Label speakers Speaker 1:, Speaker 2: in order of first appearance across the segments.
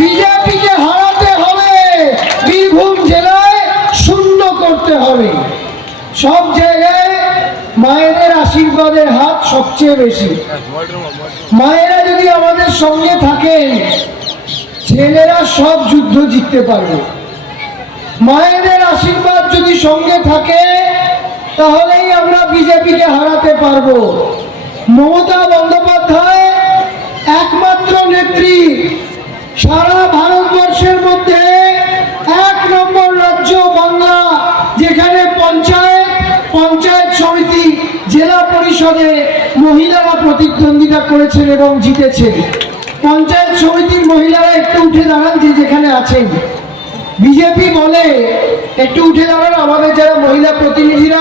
Speaker 1: বিজেপিকে হারাতে হবে। বীরভূম জেলায় শূন্য করতে হবে। সব জায়গায় মায়েদের আশীর্বাদের হাত সবচেয়ে বেশি। মায়েরা যদি আমাদের সঙ্গে থাকেন, ছেলেরা সব যুদ্ধ জিততে পারবে। মায়েদের আশীর্বাদ যদি সঙ্গে থাকে, তাহলেই আমরা বিজেপিকে হারাতে পারব। মমতা বন্দ্যোপাধ্যায় একমাত্র নেত্রী সারা ভারতবর্ষের মধ্যে এক নম্বর রাজ্য বাংলা, যেখানে পঞ্চায়েত পঞ্চায়েত সমিতি, জেলা পরিষদে মহিলারা প্রতিদ্বন্দ্বিতা করেছেন এবং জিতেছেন পঞ্চায়েত সমিতির মহিলারা একটু উঠে দাঁড়ান যে যেখানে আছেন। বিজেপি বলে একটু উঠে দাঁড়ান, আমাদের যারা মহিলা প্রতিনিধিরা।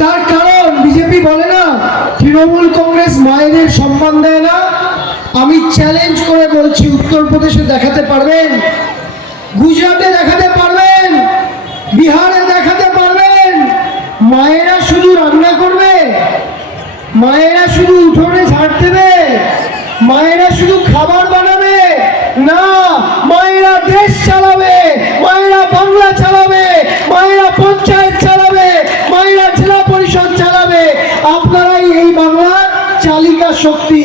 Speaker 1: তার কারণ বিজেপি বলে না, তৃণমূল কংগ্রেস মায়েদের সম্মান দেয় না। আমি চ্যালেঞ্জ করে বলছি, উত্তরপ্রদেশে দেখাতে পারবেন, গুজরাটে দেখাতে পারবেন, বিহারে দেখাতে পারবেন। মায়েরা শুধু রান্না করবে, মায়েরা শুধু উঠোনে ঝাড় দেবে, মায়েরা শুধু খাবার বানাবে, না, মায়েরা দেশ চালাবে, মায়েরা বাংলা চালাবে, মায়েরা পঞ্চায়েত চালাবে, মায়েরা জেলা পরিষদ চালাবে। আপনারাই এই বাংলার চালিকা শক্তি।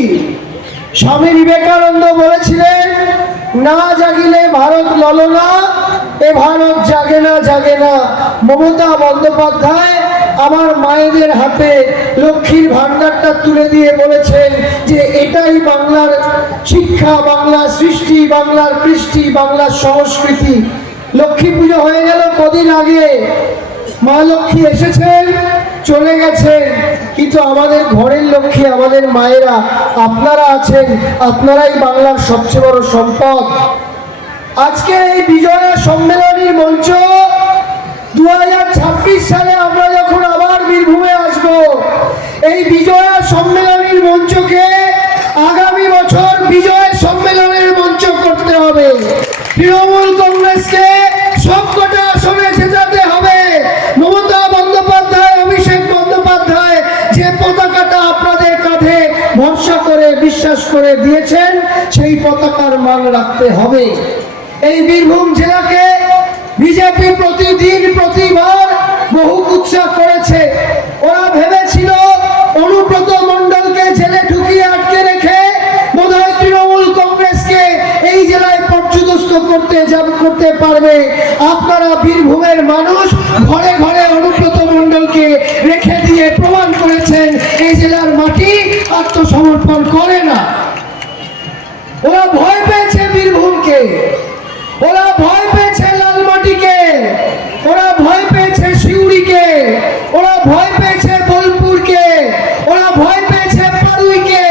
Speaker 1: স্বামী বিবেকানন্দ বলেছিলেন, না জাগিলে ভারত ললনা এ ভারত জাগে না জাগে না। মমতা বন্দ্যোপাধ্যায় আমার মায়েদের হাতে লক্ষ্মীর ভান্ডারটা তুলে দিয়ে বলেছেন যে, এটাই বাংলার শিক্ষা, বাংলার সৃষ্টি, বাংলার কৃষ্টি, বাংলার সংস্কৃতি। লক্ষ্মী পুজো হয়ে গেল কদিন আগে। মা লক্ষ্মী এসেছেন। চলে গেছেন, কিন্তু আমাদের ঘরের লক্ষ্মী, আমাদের মায়েরা, আপনারা আছেন, আপনারাই বাংলার সবচেয়ে বড় সম্পদ। আজকে এই বিজয়া সম্মেলনীর মঞ্চ, দুহাজার ছাব্বিশ সালে আমরা যখন আবার বীরভূমে আসব, এই বিজয়া সম্মেলনীর মঞ্চকে আগামী বছর বিজয় সম্মেলনের মঞ্চ করতে হবে। তৃণমূল বিশ্বাস করে দিয়েছেন, সেই পতাকার মান রাখতে হবে। এই বীরভূম জেলাকে বিজেপি প্রতিদিন, প্রতিবার বহু কুৎসা করেছে। ওরা ভেবেছিল অনুব্রত মন্ডলকে জেলে ঢুকিয়ে আটকে রেখে বোধহয় তৃণমূল কংগ্রেসকে এই জেলায় পর্যদস্ত করতে যাব করতে পারবে। আপনারা বীরভূমের মানুষ ঘরে ঘরে দিয়ে প্রমাণ করেছেন, এই জেলার মাটি আত্মসমর্পণ করে না। ওরা ভয় পেয়েছে বীরভূমকে। ওরা ভয় পেয়েছে লালমাটিকে ওরা ভয় পেয়েছে সিউড়িকে। ওরা ভয় পেয়েছে বোলপুরকে। ওরা ভয় পেয়েছে পাড়ুইকে।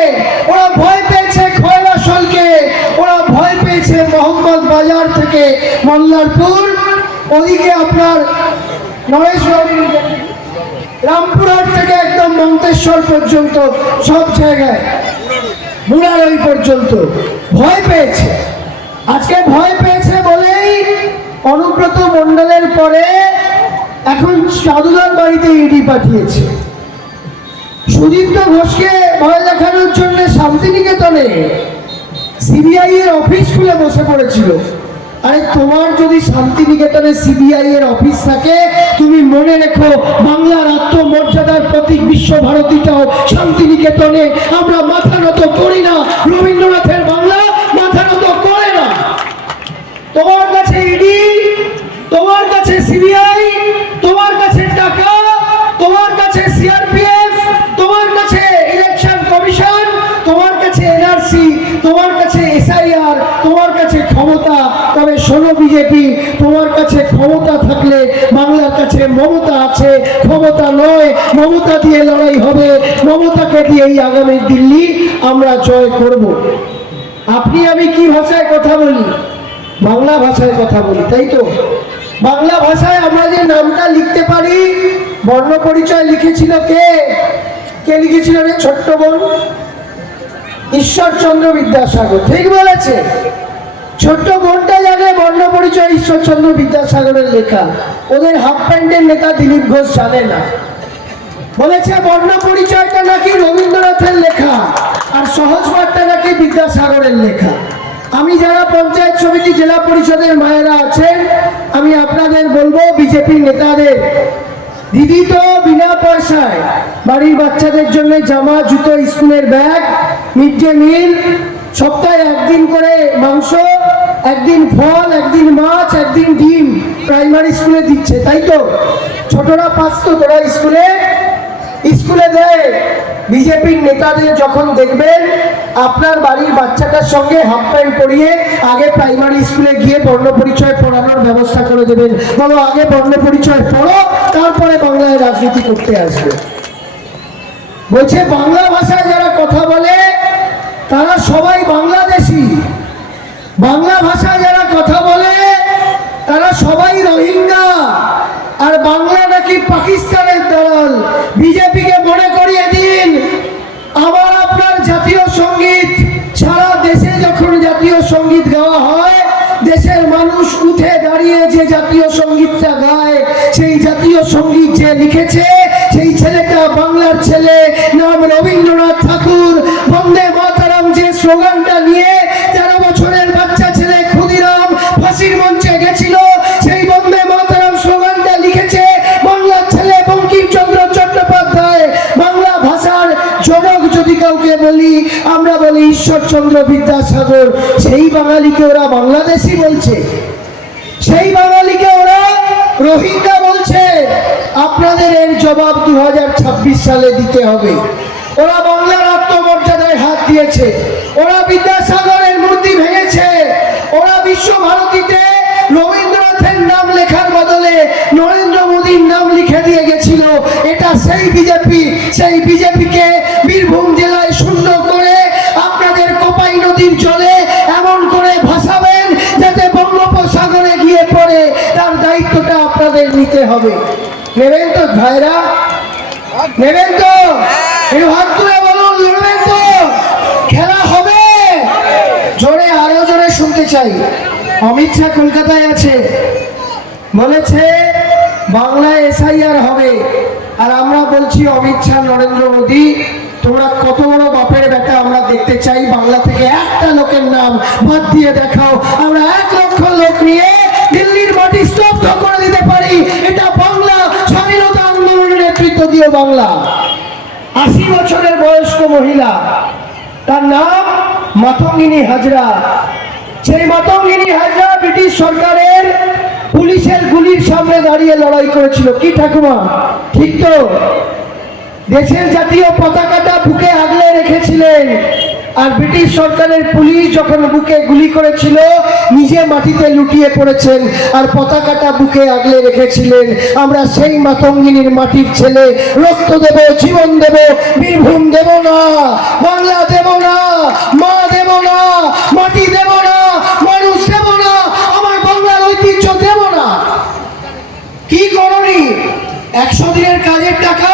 Speaker 1: ওরা ভয় পেয়েছে খয়রাসলকে ওরা ভয় পেয়েছে মোহাম্মদ বাজার থেকে মল্লারপুর। ওদিকে আপনার নরেশবাড়ির রামপুরহাট থেকে একদম মন্তেশ্বর পর্যন্ত সব জায়গায়, মুরারই পর্যন্ত। ভয় পেয়েছে। আজকে ভয় পেয়েছে বলেই অনুব্রত মণ্ডলের পরে এখন সাধুদার বাড়িতে ইডি পাঠিয়েছে। সুদীপ্ত ঘোষকে ভয় দেখানোর জন্য শান্তিনিকেতনে সিবিআই এর অফিস খুলে বসে পড়েছিল। আরে তোমার যদি শান্তিনিকেতনে সিবিআই এর অফিস থাকে, তুমি মনে রেখো বাংলার আত্মমর্যাদার প্রতীক বিশ্বভারতীটাও শান্তিনিকেতনে। আমরা মাথা নত করি না। রবীন্দ্রনাথের বাংলা মাথা নত করে না। তোমার কাছে ইডি, তোমার তোমার কাছে এসআইআর, তোমার কাছে ক্ষমতা, তবে শোনো বিজেপি, তোমার কাছে ক্ষমতা থাকলে বাংলার কাছে মমতা আছে, ক্ষমতা নয়, মমতা দিয়ে লড়াই হবে, মমতাকে দিয়েই আগামী দিল্লি আমরা জয় করব। আপনি আমি কি ভাষায় কথা বলি? বাংলা ভাষায় কথা বলি, তাই তো? বাংলা ভাষায় আমরা যে নামটা লিখতে পারি, বর্ণ পরিচয় লিখেছিল কে? কে লিখেছিল রে ছোট্ট বোন? ঈশ্বরচন্দ্র বিদ্যাসাগর, ঠিক বলেছে। ছোট্ট বোনটা জানে বর্ণ পরিচয় ঈশ্বরচন্দ্র বিদ্যাসাগরের লেখা। ওদের হাফ প্যান্টের নেতা দিলীপ ঘোষ জানে না। বলেছে, বর্ণ পরিচয়টা নাকি রবীন্দ্রনাথের লেখা, আর সহজ পাঠটা নাকি বিদ্যাসাগরের লেখা। আমি যারা পঞ্চায়েত সমিতি, জেলা পরিষদের মায়েরা আছেন, আমি আপনাদের বলব বিজেপি নেতাদের দিদি তো বিনা পয়সায় বাড়ির বাচ্চাদের জন্য জামা, জুতো, স্কুলের ব্যাগ মিড ডে মিল সপ্তাহে একদিন করে মাংস, একদিন ফল, একদিন মাছ, একদিন ডিম প্রাইমারি স্কুলে দিচ্ছে, তাই তো? ছোটরা পাস তো তোরা স্কুলে স্কুলে দেয় বিজেপির নেতাদের যখন দেখবেন, আপনার বাড়ির বাচ্চাটার সঙ্গে হাফ প্যান্ট পরিয়ে আগে প্রাইমারি স্কুলে গিয়ে বর্ণ পরিচয় পড়ানোর ব্যবস্থা করে দেবেন। বলো, আগে বর্ণ পরিচয় পড়ো, তারপরে বাংলায় রাজনীতি করতে আসবে। বলছে, বাংলা ভাষায় যারা কথা বলে, তারা সবাই বাংলাদেশি। বাংলা ভাষায় যারা কথা বলে, তারা সবাই রোহিঙ্গা। আর বাংলা নাকি পাকিস্তানের দল? বিজেপিকে মনে করিয়ে দিন। আবার আপনার জাতীয় সংগীত। সারা দেশে যখন জাতীয় সংগীত গাওয়া হয়, দেশের মানুষ উঠে দাঁড়িয়ে যে জাতীয় সঙ্গীতটা গায়, সেই জাতীয় সংগীত যে লিখেছে, সেই ছেলেটা বাংলার ছেলে, নাম রবীন্দ্রনাথ ঠাকুর। আমরা বলি ঈশ্বরচন্দ্র বিদ্যাসাগর, সেই বাঙালিকে ওরা বাংলাদেশি বলছে। সেই বাঙালিকে ওরা রোহিঙ্গা বলছে। আপনাদের এর জবাব দু সালে দিতে হবে। ওরা বাংলার আত্মমর্যাদায় হাত দিয়েছে। ওরা বিদ্যাসাগরের মূর্তি ভেঙেছে। ওরা বিশ্বভারতীতে রবীন্দ্রনাথের নাম লেখার বদলে নরেন্দ্র মোদীর নাম লিখে দিয়ে গেছিল। এটা সেই বিজেপি, সেই বিজেপিকে বীরভূম হবে। নেবেন তো ভাইরা নেবেন তো হাত তুলে বলুন তো খেলা হবে। জোরে আরও জোরে শুনতে চাই। অমিত শাহ কলকাতায় আছে। বলেছে বাংলায় এসআইআর হবে। আর আমরা বলছি অমিত শাহ নরেন্দ্র মোদী তোমরা কত বড় বাপের বেটা আমরা দেখতে চাই। বাংলা থেকে একটা লোকের নাম বাদ দিয়ে দেখাও। আমরা এক লক্ষ লোক নিয়ে দিল্লির মাটি করে দিতে পারি। এটা বাংলা স্বাধীনতা আন্দোলনের নেতৃত্ব দিয়ে বাংলা। আশি বছরের বয়স্ক মহিলা, তার নাম মাতঙ্গিনী হাজরা। সেই মাতঙ্গিনী হাজরা ব্রিটিশ সরকারের পুলিশের গুলির সামনে দাঁড়িয়ে লড়াই করেছিল। কি ঠাকুমা? ঠিক তো? দেশের জাতীয় পতাকাটা বুকে আগলে রেখেছিলেন। আর ব্রিটিশ সরকারের পুলিশ যখন বুকে গুলি করেছিল, নিজে মাটিতে লুটিয়ে পড়েছেন আর পতাকাটা বুকে আগলে রেখেছিলেন। আমরা সেই মাতঙ্গিনীর মাটির ছেলে, রক্ত দেব, জীবন দেব, বীরভূম দেব না, বাংলা দেব না, মা দেব না, মাটি দেব না, মানুষ দেব না, আমার বাংলার ঐতিহ্য দেব না। কি করনি একশো দিনের কাজের টাকা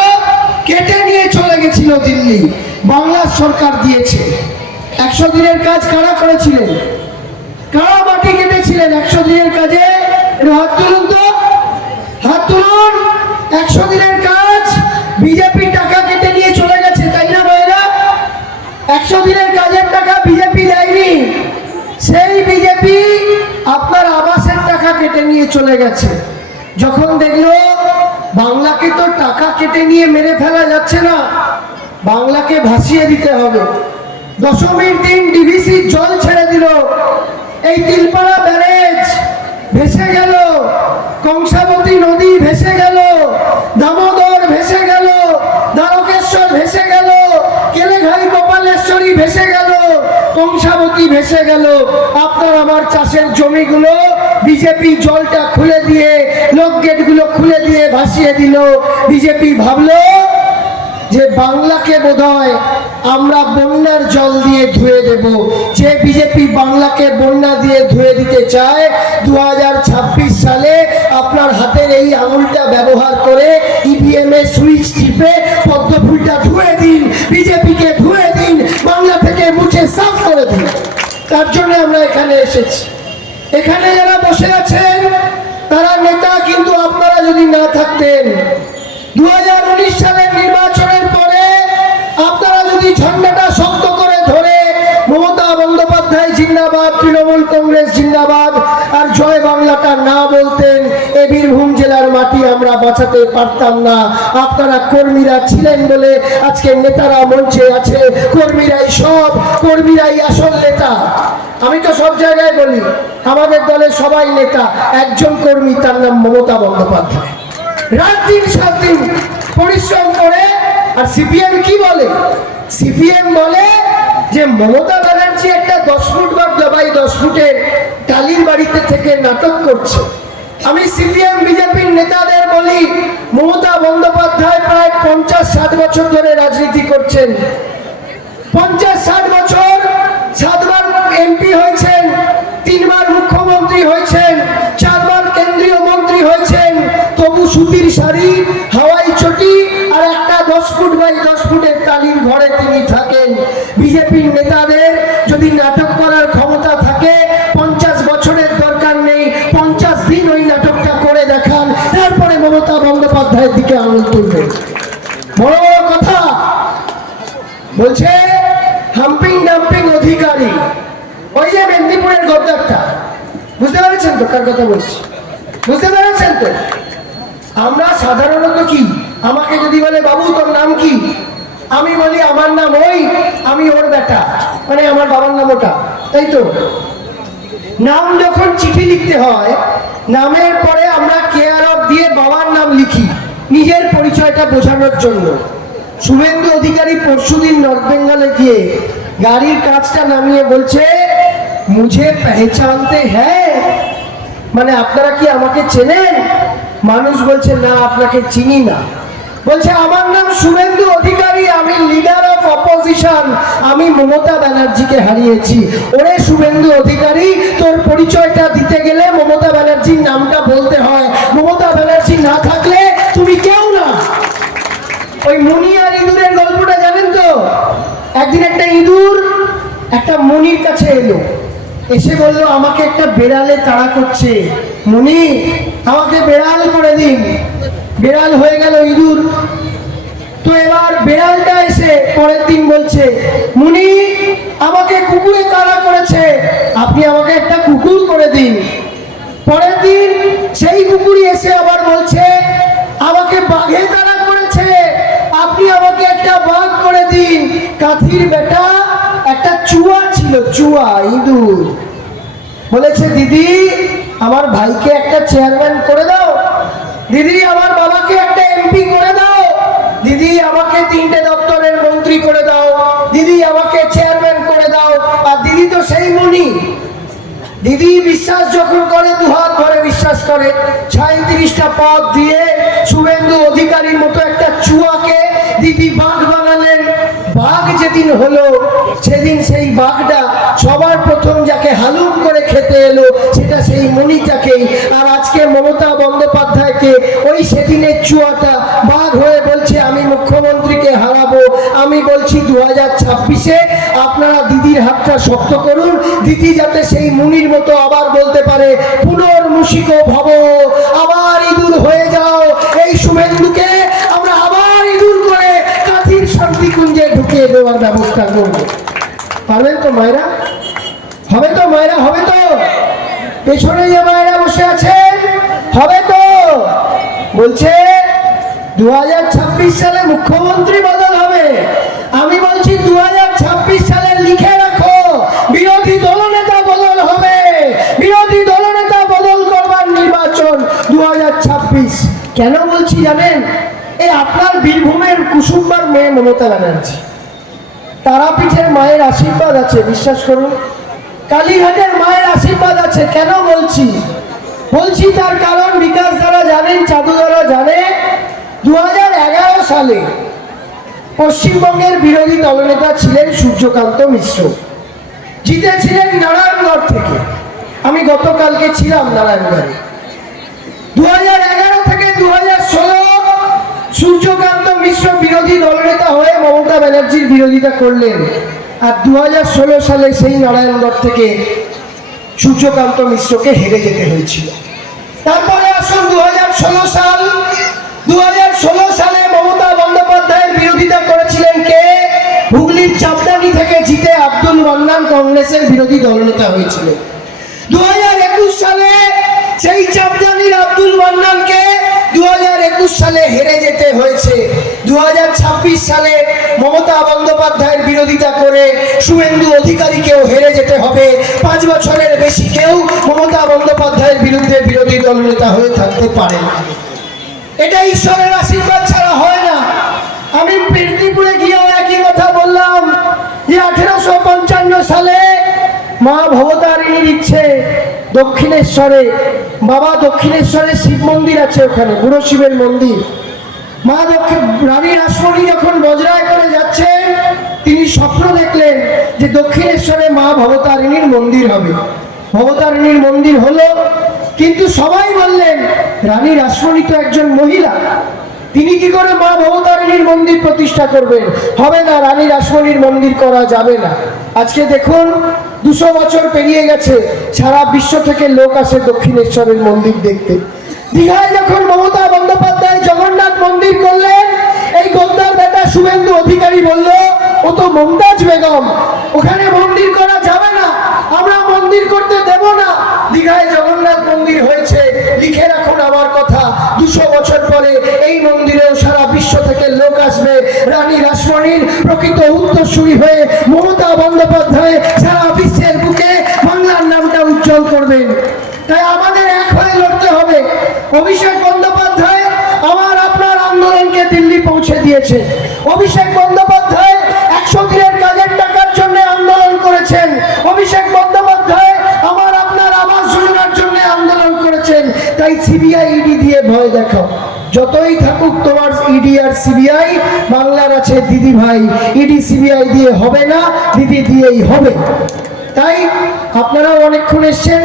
Speaker 1: কেটে নিয়ে চলে গেছিল দিল্লি। বাংলার সরকার দিয়েছে। একশো দিনের কাজ কারা করেছিলেন? কারা মাটি কেটেছিলেন একশো দিনের কাজে? হাত তুলুন তো। হাত তুলুন। একশো দিনের কাজ, বিজেপি টাকা কেটে নিয়ে চলে গেছে, তাই না ভাইরা? একশো দিনের কাজের টাকা বিজেপি দেয়নি। সেই বিজেপি আপনার আবাসের টাকা কেটে নিয়ে চলে গেছে। যখন দেখল বাংলাকে তো টাকা কেটে নিয়ে মেরে ফেলা যাচ্ছে না বাংলাকে ভাসিয়ে দিতে হবে। দশমীর দিন ডিভিসি জল ছেড়ে দিল। এই তিলপাড়া ব্যারেজ ভেসে গেল। কংসাবতী নদী ভেসে গেল। দামোদর ভেসে গেল। দ্বারকেশ্বর ভেসে গেল। কেলেঘাই গোপালেশ্বরী ভেসে গেল। কংসাবতী ভেসে গেল। আপনার আমার চাষের জমিগুলো বিজেপি জলটা খুলে দিয়ে, লোক গেটগুলো খুলে দিয়ে ভাসিয়ে দিল। বিজেপি ভাবলো যে বাংলাকে বোধহয় আমরা বন্যার জল দিয়ে ধুয়ে দেব। যে বিজেপি বাংলাকে বন্যা দিয়ে ধুয়ে দিতে চায় দু হাজার ছাব্বিশ সালে আপনার হাতের এই আঙুলটা ব্যবহার করে ইভিএম এ সুইচ টিপে পদ্মফুলটা ধুয়ে দিন, বিজেপিকে ধুয়ে দিন, বাংলা থেকে মুছে সাফ করে দিন। তার জন্য আমরা এখানে এসেছি। এখানে যারা বসে আছেন, তারা নেতা, কিন্তু আপনারা যদি না থাকতেন দু সালের নির্বাচনের জিন্দাবাদ, তৃণমূল কংগ্রেস জিন্দাবাদ। আর জয় বাংলাটা না বলতেন, এ বীরভূম জেলার মাটি আমরা বাঁচাতে পারতাম না। আপনারা কর্মীরা ছিলেন বলে আজকে নেতারা মঞ্চে আছে। কর্মীরাই সব, কর্মীরাই আসল নেতা। আমি তো সব জায়গায় বলি, আমাদের দলের সবাই নেতা। একজন কর্মী, তার নাম মমতা বন্দ্যোপাধ্যায়। রাত দিন, সাত দিন পরিশ্রম করে, আর সিপিএম কি বলে? সিপিএম বলে যে মমতা ব্যানার্জি একটা দশ ফুট বা বাই দশ ফুটের টালির বাড়িতে থেকে নাটক করছে। আমি সিপিএম, বিজেপির নেতাদের বলি, মমতা বন্দ্যোপাধ্যায় প্রায় পঞ্চাশ ষাট বছর ধরে রাজনীতি করছেন। পঞ্চাশ ষাট বছর সাতবার এমপি হয়েছেন, তিনবার মুখ্যমন্ত্রী হয়েছেন, চারবার কেন্দ্রীয় মন্ত্রী হয়েছেন, তবু সুতির শাড়ি, হাওয়াই চটি আর একটা দশ ফুট বাই দশ ফুটের তালির ঘরে তিনি থাকেন। বিজেপির নেতাদের যদি নাটক করার ক্ষমতা থাকে, পঞ্চাশ বছরের দরকার নেই, পঞ্চাশ দিন ওই নাটকটা করে দেখান, তারপরে মমতা বন্দ্যোপাধ্যায়ের দিকে আঙুল তুলবেন বড় বড় কথা। বলছে, হাম্পিং ডাম্পিং অধিকারী। ওই যে মেদিনীপুরের গদ্দারটা। বুঝতে পেরেছেন তো কার কথা বলছি? বুঝতে পেরেছেন তো? আমরা সাধারণত কি? আমাকে যদি বলে, বাবু, তোর নাম কি? আমি বলি, আমার নাম ওই, আমি ওর বেটা। মানে আমার বাবার নাম ওটা। তাই তো? নাম যখন চিঠি লিখতে হয়, নামের পরে আমরা কেয়ার অফ দিয়ে বাবার নাম লিখি, নিজের পরিচয়টা বোঝানোর জন্য। শুভেন্দু অধিকারী পরশুদিন নর্থ বেঙ্গলে গিয়ে গাড়ির কাজটা নামিয়ে বলছে, মুঝে পেহচানতে হ্যাঁ মানে আপনারা কি আমাকে চেনেন? মানুষ বলছে, না, আপনাকে চিনি না। বলছে, আমার নাম শুভেন্দু অধিকারী, আমি লিডার অপোজিশন আমি মমতা ব্যানার্জিকে হারিয়েছি। ওরে শুভেন্দু অধিকারী, তোর পরিচয়টা দিতে গেলে মমতা ব্যানার্জির নামটা বলতে হয়। মমতা ব্যানার্জি না থাকলে তুমি কেউ না। ওই মুনি আর ইঁদুরের গল্পটা জানেন তো? একদিন একটা ইঁদুর একটা মুনির কাছে এলো। এসে বলল, আমাকে একটা বেড়ালে তাড়া করছে। মুনি, আমাকে বেড়াল করে দিন। বেড়াল হয়ে গেল ইঁদুর। তো এবার বেড়ালটা পরের দিন বলছে, মুনি, আমাকে কুকুরে তাড়া করেছে। আপনি আমাকে একটা কুকুর করে দিন। পরের দিন সেই কুকুরই এসে আবার বলছে, আমাকে বাঘে তাড়া করেছে। আপনি আমাকে একটা বাঘ করে দিন। কাথির বেটা একটা চুয়া ছিল, চুয়া, ইঁদুর। বলেছে, দিদি, আমার ভাইকে একটা চেয়ারম্যান করে দাও। দিদি, আমার বাবাকে একটা এমপি করে দাও। দিদি, আমাকে তিনটে দপ্তরের মন্ত্রী করে দাও। দিদি, আমাকে চেয়ারম্যান করে দাও। আর দিদি তো সেই মনি। দিদি বিশ্বাস যখন করে, দুহাত ভরে বিশ্বাস করে। সাঁত্রিশটা পদ দিয়ে শুভেন্দু অধিকারীর মতো একটা চুয়াকে দিদি বাঘ বানালেন। বাঘ যেদিন হলো, সেদিন সেই বাঘটা সবার প্রথম যাকে হালুম করে খেতে এলো, সেটা সেই মণিটাকেই আর আজকে মমতা বন্দ্যোপাধ্যায়কে ওই সেদিনের চুয়াটা বাঘ হয়ে আমি মুখ্যমন্ত্রীকে হারাবো। আমি বলছি দু হাজার ছাব্বিশে আপনারা দিদির হাতটা শক্ত করুন। দিদি যাতে সেই মুনির মতো আবার বলতে পারে পুনর্মুষিক ভব, আবার ইঁদুর হয়ে যাও। এই শুভেন্দুকে আমরা আবার ইঁদুর করে কাঁথির শান্তিকুঞ্জে ঢুকিয়ে দেওয়ার ব্যবস্থা করব। পারবেন তো মায়েরা? হবে তো মায়েরা, হবে তো। পেছনে যে মায়েরা বসে আছেন, হবে তো। বলছে দু সালে মুখ্যমন্ত্রী বদল হবে। আমি বলছি দু সালে লিখে রাখো, বিরোধী দলনেতা বদল হবে। বিরোধী দলনেতা বদল করবার নির্বাচন দু কেন বলছি জানেন? এই আপনার বীরভূমের কুসুম্বার মেয়ে মমতা ব্যানার্জি। তারাপীঠের মায়ের আশীর্বাদ আছে, বিশ্বাস করুন। কালীঘাটের মায়ের আশীর্বাদ আছে, কেন বলছি? বলছি তার কারণ বিকাশ দ্বারা জানেন, চাদু দ্বারা জানে। দু হাজার এগারো সালে পশ্চিমবঙ্গের বিরোধী দলনেতা ছিলেন সূর্যকান্ত মিশ্র। জিতেছিলেন নারায়ণগড় থেকে। আমি গতকালকে ছিলাম নারায়ণগড়ে। দুহাজার এগারো থেকে দু সূর্যকান্ত মিশ্র বিরোধী দলনেতা হয়ে মমতা ব্যানার্জির বিরোধিতা করলেন। আর দু হাজার ষোলো সালে সেই নারায়ণগড় থেকে সূর্যকান্ত মিশ্রকে হেরে যেতে হয়েছিল। তারপরে আসুন দু হাজার ষোলো সাল দু হাজার ষোলো সালে মমতা বন্দ্যোপাধ্যায়ের বিরোধিতা করেছিলেন কে? হুগলির চাপদানি থেকে জিতে আব্দুল মান্নান কংগ্রেসের বিরোধী দলনেতা হয়েছিল। দু সালে সেই চাপদানির আব্দুল মান্নানকে দু সালে হেরে যেতে হয়েছে। দু সালে মমতা বন্দ্যোপাধ্যায়ের বিরোধিতা করে শুভেন্দু অধিকারীকেও হেরে যেতে হবে। পাঁচ বছরের বেশি কেউ মমতা বন্দ্যোপাধ্যায়ের বিরুদ্ধে বিরোধী দলনেতা হয়ে থাকতে পারে না। এটা ঈশ্বরের আশীর্বাদ ছাড়া হয় না। আমি মেদিনীপুরে গিয়েও একই কথা বললাম যে আঠেরোশো পঞ্চান্ন সালে মা ভবতারিণীর ইচ্ছে দক্ষিণেশ্বরে, বাবা দক্ষিণেশ্বরে শিব মন্দির আছে ওখানে বুড়ো শিবের মন্দির। মা দক্ষিণ, রানী রাসমণি যখন বজরায় করে যাচ্ছেন, তিনি স্বপ্ন দেখলেন যে দক্ষিণেশ্বরে মা ভবতারিণীর মন্দির হবে। ভবতারিণীর মন্দির হলো কিন্তু সবাই বললেন, রানী রাসমণি তো একজন মহিলা। তিনি কি করে মা ভবতারিণীর মন্দির প্রতিষ্ঠা করবেন? হবে না, রানী রাসমণির মন্দির করা যাবে না। আজকে দেখুন, দুশো বছর পেরিয়ে গেছে, সারা বিশ্ব থেকে লোক আসে দক্ষিণেশ্বরের মন্দির দেখতে। দীঘায় যখন মমতা বন্দ্যোপাধ্যায় জগন্নাথ মন্দির করলেন, এই গদ্দার বেটা শুভেন্দু অধিকারী বলল, ও তো মমতাজ বেগম, ওখানে মন্দির করা প্রকৃত উত্তরসূরি হয়ে মমতা বন্দ্যোপাধ্যায় সারা বিশ্বের বুকে বাংলার নামটা উজ্জ্বল করবেন তাই আমাদের এক হয়ে লড়তে হবে। অভিষেক বন্দ্যোপাধ্যায় আমার আপনার আন্দোলনকে দিল্লি পৌঁছে দিয়েছে। অভিষেক যতই থাকুক তোমার ইডি আর সিবিআই বাংলার আছে দিদি ভাই। ইডি সিবিআই দিয়ে হবে না, দিদি দিয়েই হবে। তাই আপনারাও অনেকক্ষণ এসছেন,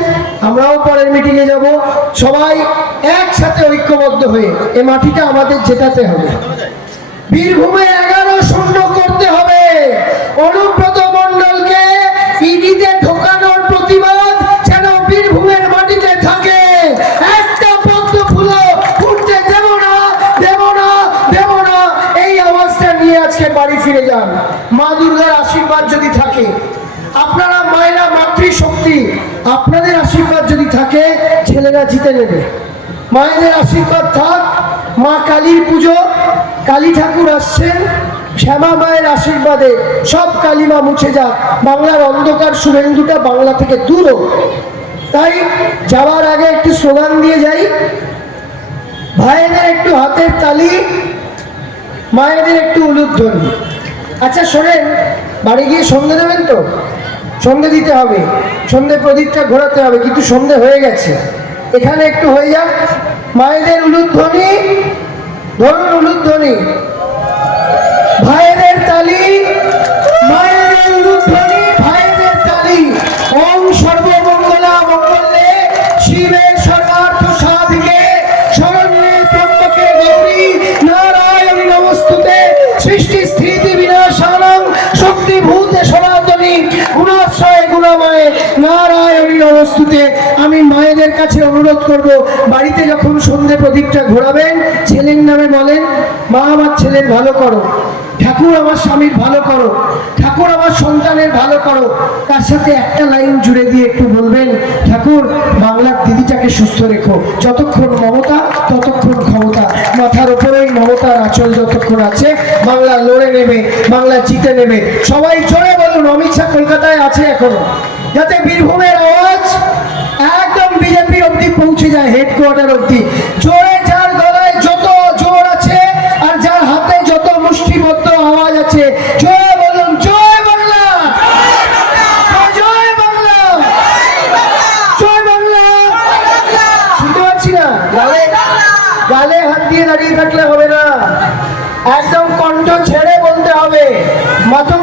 Speaker 1: আমরাও পরের মিটিংয়ে যাব। সবাই একসাথে ঐক্যবদ্ধ হয়ে এ মাটিটা আমাদের জেতাতে হবে। বীরভূমে এগারো শূন্য করতে হবে। অনুব্রত মণ্ডলকে ইডিতে বাড়ি ফিরে যান। মা দুর্গার আশীর্বাদ যদি থাকে, আপনারা মায়েরা মাতৃশক্তি, আপনাদের আশীর্বাদ যদি থাকে, ছেলেরা জিতে নেবে। মায়েদের আশীর্বাদ থাক, মা কালীর পুজো, কালী ঠাকুর আসছেন, শ্যামা মায়ের আশীর্বাদে সব কালিমা মুছে যাক। বাংলার অন্ধকার শুভেন্দুটা বাংলা থেকে দূর। তাই যাওয়ার আগে একটু স্লোগান দিয়ে যাই। ভাইয়েদের একটু হাতের তালি মায়েদের একটু উলুধ্বনি। আচ্ছা শোনেন, বাড়ি গিয়ে সন্ধে দেবেন তো? সন্ধে দিতে হবে। সন্ধে প্রদীপটা ঘোরাতে হবে, কিন্তু সন্ধে হয়ে গেছে। এখানে একটু হয়ে যাক। মায়েদের উলুধ্বনি, ধরুন উলুধ্বনি। নমস্তুতে আমি মায়েদের কাছে অনুরোধ করব, বাড়িতে যখন সন্ধে প্রদীপটা ঘোরাবেন, ছেলের নামে বলেন, মা, আমার ছেলের ভালো করো, ঠাকুর আমার স্বামীর ভালো করো, ঠাকুর আমার সন্তানের ভালো করো। তার সাথে একটা লাইন জুড়ে দিয়ে একটু বলবেন, ঠাকুর, বাংলার দিদিটাকে সুস্থ রেখো, যতক্ষণ মমতা, ততক্ষণ ক্ষমতা। মাথার উপরেই মমতার আচল যতক্ষণ আছে, বাংলা লড়ে নেবে, বাংলা জিতে নেবে। সবাই জোরে বলুন, অমিত শাহ কলকাতায় আছে এখনও? যাতে বীরভূমের আওয়াজ বিজেপি অব্দি পৌঁছে যায় হেডকোয়ার্টার অব্দি জোরে যার গলায় যত জোর আছে আর যার হাতে যত মুষ্টিবদ্ধ আওয়াজ আছে বাংলা! বাংলা! বাংলা! একদম কণ্ঠ ছেড়ে বলতে হবে মাথা